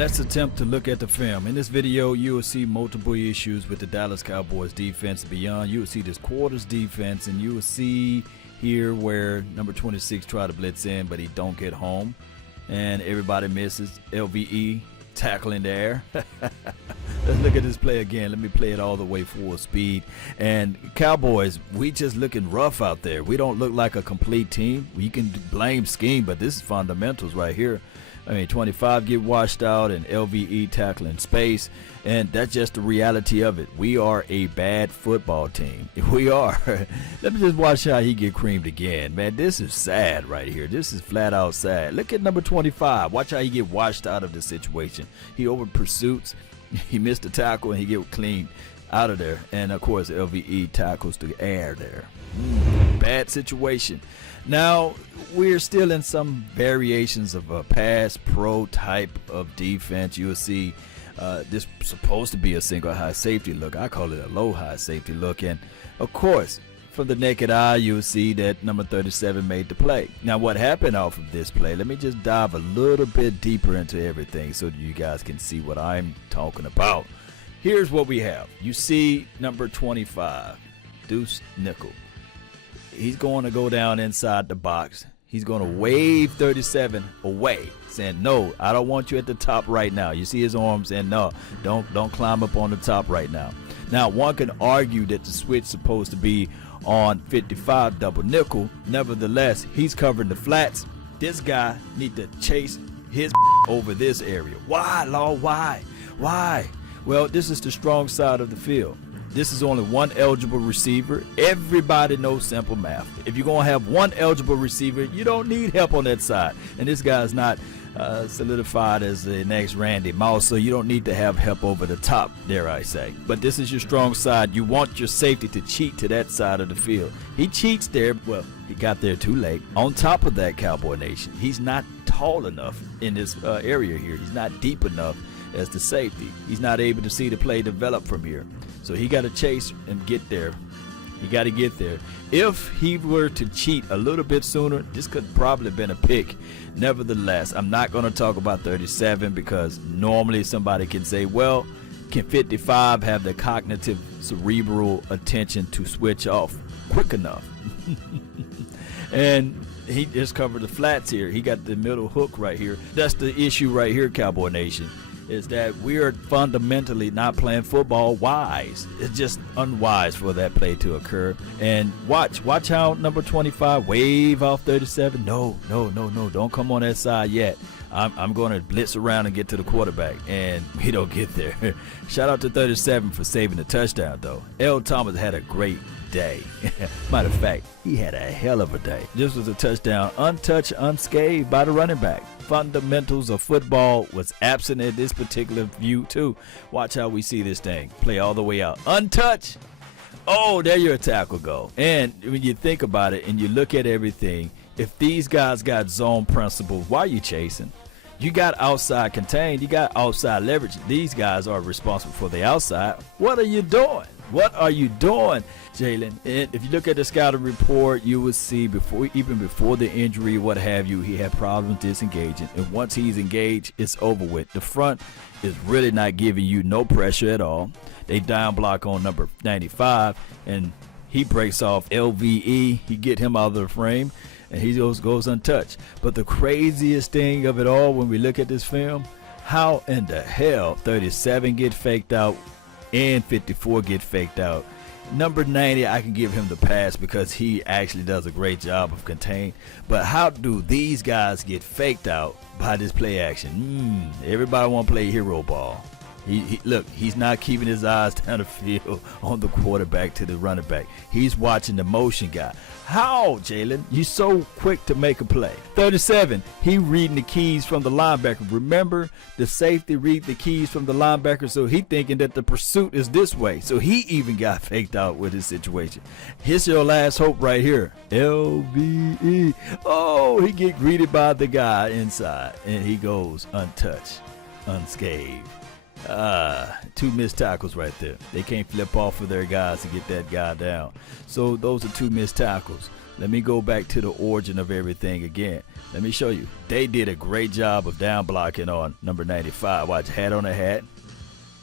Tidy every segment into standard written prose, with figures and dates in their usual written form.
Let's attempt to look at the film. In this video, you will see multiple issues with the Dallas Cowboys defense. Beyond, you will see this quarters defense, and you will see here where number 26 tried to blitz in, but he don't get home, and everybody misses. LVE tackle in the air. Let's look at this play again. Let me play it all the way full speed. And Cowboys, we just looking rough out there. We don't look like a complete team. We can blame scheme, but this is fundamentals right here. I mean, 25 get washed out and LVE tackling space, and that's just the reality of it. We are a bad football team. We are. Let me just watch how he get creamed again. Man, this is sad right here. This is flat out sad. Look at number 25. Watch how he get washed out of the situation. He over pursuits. He missed the tackle, and he get clean out of there. And, of course, LVE tackles the air there. Bad situation. Now, we're still in some variations of a pass pro type of defense. You'll see this supposed to be a single high safety look. I call it a low high safety look. And, of course, from the naked eye, you'll see that number 37 made the play. Now, what happened off of this play, let me just dive a little bit deeper into everything so that you guys can see what I'm talking about. Here's what we have. You see number 25, Deuce Nickel. He's going to go down inside the box. He's going to wave 37 away, saying, no, I don't want you at the top right now. You see his arms saying, no, don't climb up on the top right now. Now, one can argue that the switch is supposed to be on 55 double nickel. Nevertheless, he's covering the flats. This guy need to chase his over this area. Why, Lord? Why? Well, this is the strong side of the field. This is only one eligible receiver. Everybody knows simple math. If you're going to have one eligible receiver, you don't need help on that side. And this guy's not solidified as the next Randy Moss, so you don't need to have help over the top, dare I say. But this is your strong side. You want your safety to cheat to that side of the field. He cheats there. Well, he got there too late. On top of that, Cowboy Nation, he's not tall enough in this area here. He's not deep enough as the safety. He's not able to see the play develop from here. So he got to chase and get there. He got to get there. If he were to cheat a little bit sooner, this could probably have been a pick. Nevertheless, I'm not going to talk about 37 because normally somebody can say, well, can 55 have the cognitive cerebral attention to switch off quick enough? And he just covered the flats here. He got the middle hook right here. That's the issue right here, Cowboy Nation, is that we are fundamentally not playing football wise. It's just unwise for that play to occur. And watch how number 25 wave off 37. No, don't come on that side yet. I'm going to blitz around and get to the quarterback, and we don't get there. Shout out to 37 for saving the touchdown, though. L. Thomas had a great day. Matter of fact, he had a hell of a day. This was a touchdown, untouched, unscathed by the running back. Fundamentals of football was absent in this particular view, too. Watch how we see this thing play all the way out. Untouched. Oh, there your tackle go. And when you think about it and you look at everything, if these guys got zone principles, why are you chasing? You got outside contained. You got outside leverage. These guys are responsible for the outside. What are you doing? What are you doing, Jalen? And if you look at the scouting report, you will see even before the injury, what have you, he had problems disengaging. And once he's engaged, it's over with. The front is really not giving you no pressure at all. They down block on number 95, and he breaks off LVE. He get him out of the frame, and he goes untouched. But the craziest thing of it all, when we look at this film, how in the hell 37 get faked out and 54 get faked out? Number 90, I can give him the pass because he actually does a great job of contain. But how do these guys get faked out by this play action? Everybody want to play hero ball. Look, he's not keeping his eyes down the field on the quarterback to the running back. He's watching the motion guy. How, Jalen? You so quick to make a play. 37, he reading the keys from the linebacker. Remember, the safety read the keys from the linebacker, so he thinking that the pursuit is this way. So he even got faked out with his situation. Here's your last hope right here. LVE. Oh, he get greeted by the guy inside, and he goes untouched, unscathed. Two missed tackles right there. They can't flip off of their guys to get that guy down. So those are two missed tackles. Let me go back to the origin of everything again. Let me show you. They did a great job of down blocking on number 95. Watch, hat on the hat.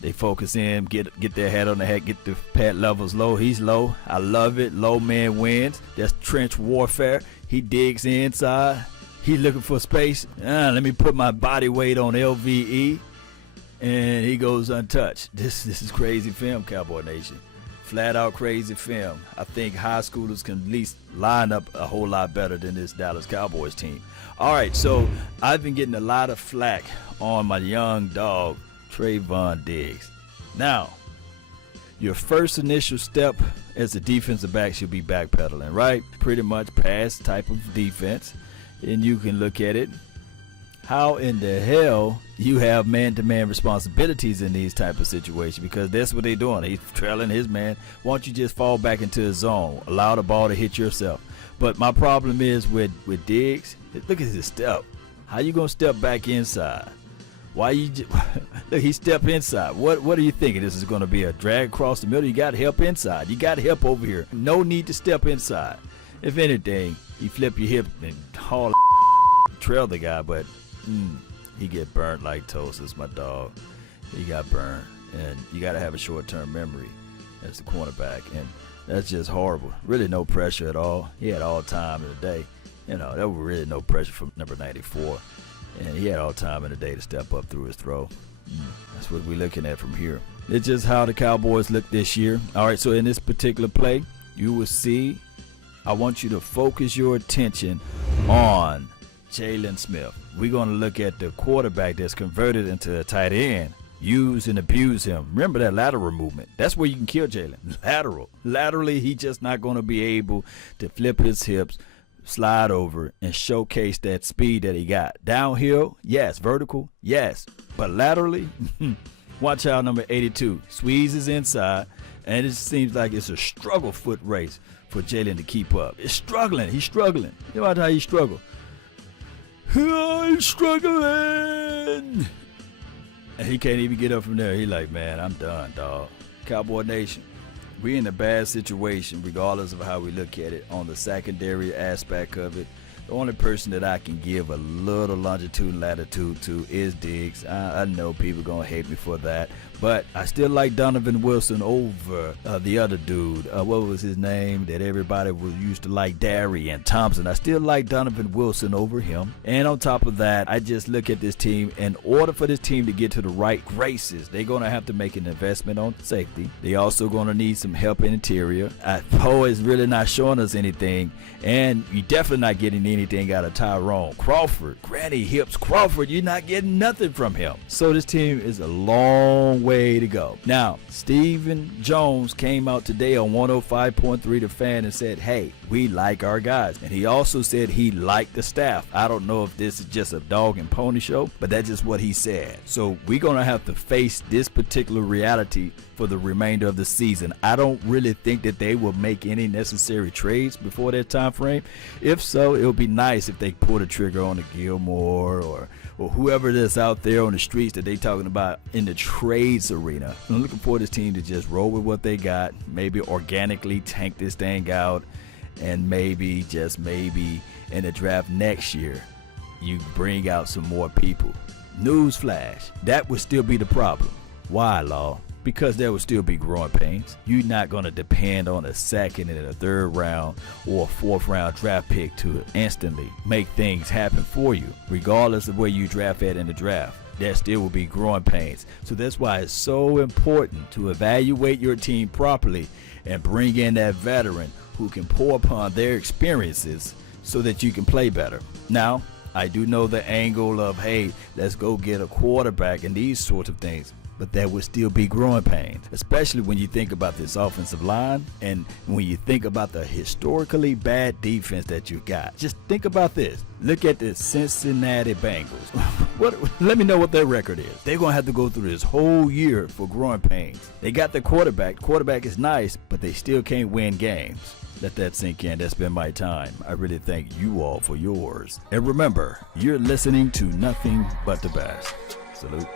They focus in, get their hat on the hat, get the pad levels low. He's low. I love it. Low man wins. That's trench warfare. He digs inside. He's looking for space. Let me put my body weight on LVE. And he goes untouched. This is crazy film, Cowboy Nation. Flat out crazy film. I think high schoolers can at least line up a whole lot better than this Dallas Cowboys team. All right, so I've been getting a lot of flack on my young dog, Trayvon Diggs. Now, your first initial step as a defensive back should be backpedaling, right? Pretty much pass type of defense. And you can look at it. How in the hell you have man-to-man responsibilities in these type of situations? Because that's what they're doing. He's trailing his man. Why don't you just fall back into his zone? Allow the ball to hit yourself. But my problem is with Diggs, look at his step. How you going to step back inside? Why you look, he step inside. What are you thinking? This is going to be a drag across the middle? You got help inside. You got help over here. No need to step inside. If anything, you flip your hip and haul trail the guy, but he get burnt like toast. It's my dog. He got burnt, and you got to have a short-term memory as the cornerback, and that's just horrible. Really no pressure at all. He had all time in the day. You know, there was really no pressure from number 94, and he had all time in the day to step up through his throw. That's what we're looking at from here. It's just how the Cowboys look this year. All right, so in this particular play, you will see, I want you to focus your attention on Jalen Smith. We're going to look at the quarterback that's converted into a tight end. Use and abuse him. Remember that lateral movement. That's where you can kill Jalen. Laterally, he's just not going to be able to flip his hips, slide over, and showcase that speed that he got. Downhill, yes. Vertical, yes. But laterally, watch out number 82. Squeezes inside, and it seems like it's a struggle foot race for Jalen to keep up. It's struggling. He's struggling. You know how he struggle. I'm struggling. And he can't even get up from there. He like, man, I'm done, dog. Cowboy Nation, we in a bad situation regardless of how we look at it on the secondary aspect of it. The only person that I can give a little longitude and latitude to is Diggs. I know people going to hate me for that, but I still like Donovan Wilson over the other dude. What was his name that everybody was used to like, Darian Thompson. I still like Donovan Wilson over him. And on top of that, I just look at this team. In order for this team to get to the right graces, they're going to have to make an investment on safety. They also going to need some help in interior. Poe is really not showing us anything, and you definitely not getting anything out of Tyrone Crawford. Granny Hips Crawford, you're not getting nothing from him. So this team is a long way to go. Now, Stephen Jones came out today on 105.3 The Fan and said, hey, we like our guys. And he also said he liked the staff. I don't know if this is just a dog and pony show, but that's just what he said. So we're going to have to face this particular reality for the remainder of the season. I don't really think that they will make any necessary trades before that time frame. If so, it'll be nice if they pull the trigger on a Gilmore or whoever that's out there on the streets that they talking about in the trades arena. I'm looking for this team to just roll with what they got, maybe organically tank this thing out, and maybe, just maybe, in the draft next year, you bring out some more people. Newsflash, that would still be the problem. Why, Law? Because there will still be growing pains. You're not going to depend on a second and a third round or a fourth round draft pick to instantly make things happen for you, regardless of where you draft at in the draft. There still will be growing pains. So that's why it's so important to evaluate your team properly and bring in that veteran who can pour upon their experiences so that you can play better. Now, I do know the angle of, hey, let's go get a quarterback and these sorts of things. But there would still be growing pains, especially when you think about this offensive line and when you think about the historically bad defense that you got. Just think about this. Look at the Cincinnati Bengals. Let me know what their record is. They're going to have to go through this whole year for growing pains. They got the quarterback. The quarterback is nice, but they still can't win games. Let that sink in. That's been my time. I really thank you all for yours. And remember, you're listening to nothing but the best. Salute.